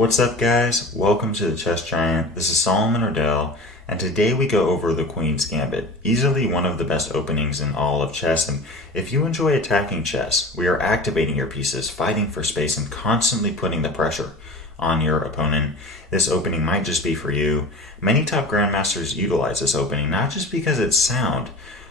What's up, guys? Welcome to the Chess Giant. This is Solomon Ordell, and today we go over the Queen's Gambit, easily one of the best openings in all of chess. And if you enjoy attacking chess, we are activating your pieces, fighting for space, and constantly putting the pressure on your opponent. This opening might just be for you. Many top grandmasters utilize this opening, not just because it's sound,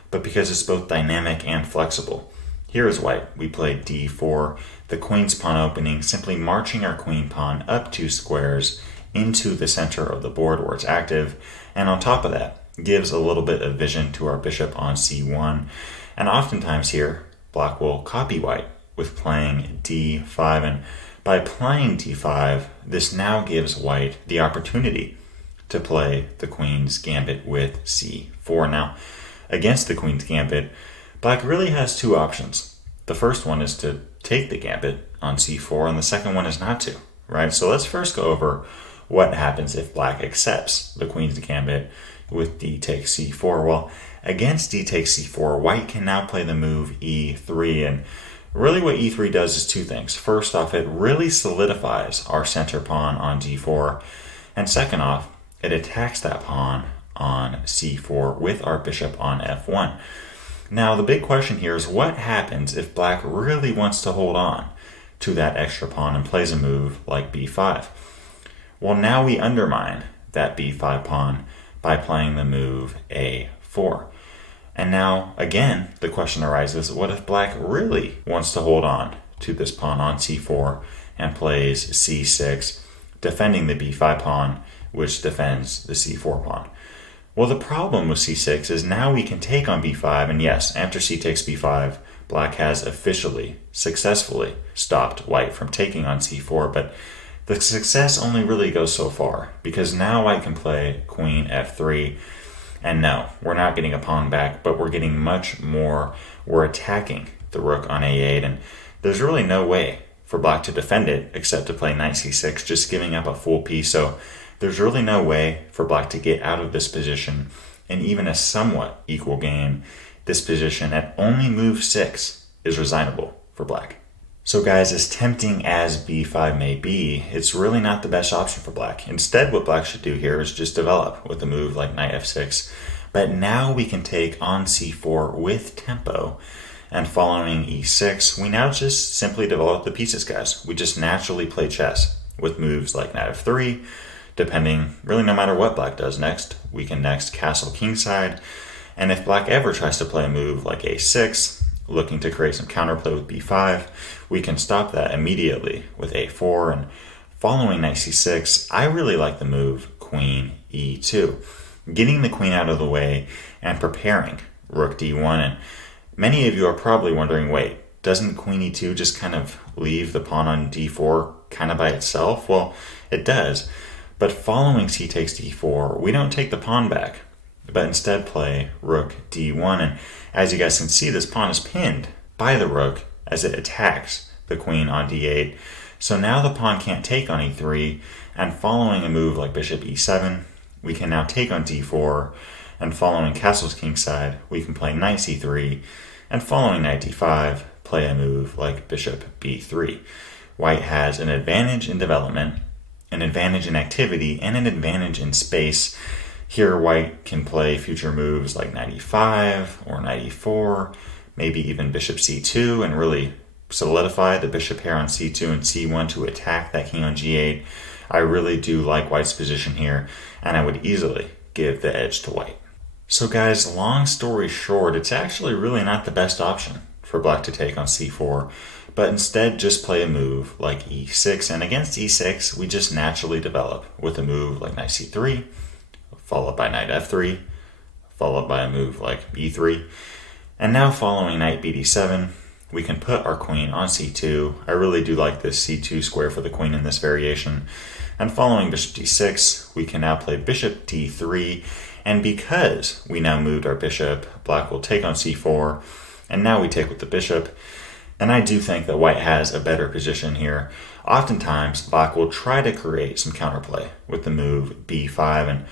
but because it's both dynamic and flexible. Here is white. We played d4, the queen's pawn opening, simply marching our queen pawn up 2 squares into the center of the board where it's active, and on top of that, gives a little bit of vision to our bishop on c1. And oftentimes here, black will copy white with playing d5, and by playing d5, this now gives white the opportunity to play the queen's gambit with c4. Now, against the queen's gambit, black really has 2 options. The first one is to take the gambit on c4, and the second one is not to, right? So let's first go over what happens if black accepts the queen's gambit with d takes c4. Well, against d takes c4, white can now play the move e3, and really what e3 does is 2 things. First off, it really solidifies our center pawn on d4, and second off, it attacks that pawn on c4 with our bishop on f1. Now, the big question here is what happens if black really wants to hold on to that extra pawn and plays a move like b5? Well, now we undermine that b5 pawn by playing the move a4. And now, again, the question arises, what if black really wants to hold on to this pawn on c4 and plays c6, defending the b5 pawn, which defends the c4 pawn? Well, the problem with c6 is now we can take on b5, and yes, after c takes b5, black has officially, successfully stopped white from taking on c4, but the success only really goes so far, because now white can play queen f3, and no, we're not getting a pawn back, but we're getting much more. We're attacking the rook on a8, and there's really no way for black to defend it except to play knight c6, just giving up a full piece. So there's really no way for black to get out of this position in even a somewhat equal game. This position at only move 6 is resignable for black. So guys, as tempting as b5 may be, it's really not the best option for black. Instead, what black should do here is just develop with a move like knight f6. But now we can take on c4 with tempo, and following e6, we now just simply develop the pieces, guys. We just naturally play chess with moves like knight f3, depending, really no matter what black does next. We can next castle kingside, and if black ever tries to play a move like a6, looking to create some counterplay with b5, we can stop that immediately with a4, and following knight c6, I really like the move queen e2, getting the queen out of the way and preparing rook d1. And many of you are probably wondering, wait, doesn't queen e2 just kind of leave the pawn on d4 kind of by itself? Well, it does. But following c takes d4, we don't take the pawn back, but instead play rook d1. And as you guys can see, this pawn is pinned by the rook as it attacks the queen on d8. So now the pawn can't take on e3, and following a move like bishop e7, we can now take on d4, and following castles kingside, we can play knight c3, and following knight d5, play a move like bishop b3. White has an advantage in development, an advantage in activity, and an advantage in space. Here, white can play future moves like knight e5 or knight e4, maybe even bishop c2, and really solidify the bishop pair on c2 and c1 to attack that king on g8. I really do like white's position here, and I would easily give the edge to white. So guys, long story short, it's actually really not the best option for black to take on c4, but instead just play a move like e6. And against e6, we just naturally develop with a move like knight c3, followed by knight f3, followed by a move like e3. And now following knight bd7, we can put our queen on c2. I really do like this c2 square for the queen in this variation. And following bishop d6, we can now play bishop d3. And because we now moved our bishop, black will take on c4, and now we take with the bishop. And I do think that white has a better position here. Oftentimes, black will try to create some counterplay with the move b5, and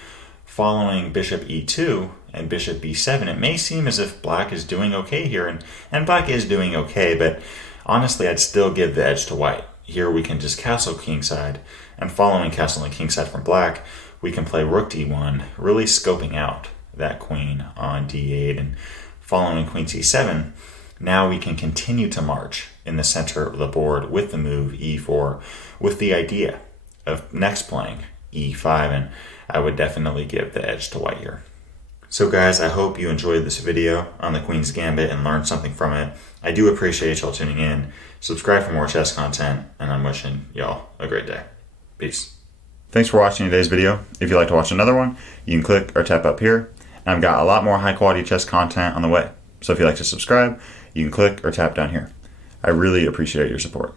following bishop e2 and bishop b7, it may seem as if black is doing okay here, and black is doing okay, but honestly, I'd still give the edge to white. Here we can just castle kingside And following castle and kingside from black, we can play rook d1, really scoping out that queen on d8, and following queen c7, now we can continue to march in the center of the board with the move e4, with the idea of next playing e5, and I would definitely give the edge to white here. So guys, I hope you enjoyed this video on the Queen's Gambit and learned something from it. I do appreciate y'all tuning in. Subscribe for more chess content, and I'm wishing y'all a great day. Peace. Thanks for watching today's video. If you'd like to watch another one, you can click or tap up here. And I've got a lot more high quality chess content on the way. So if you'd like to subscribe, you can click or tap down here. I really appreciate your support.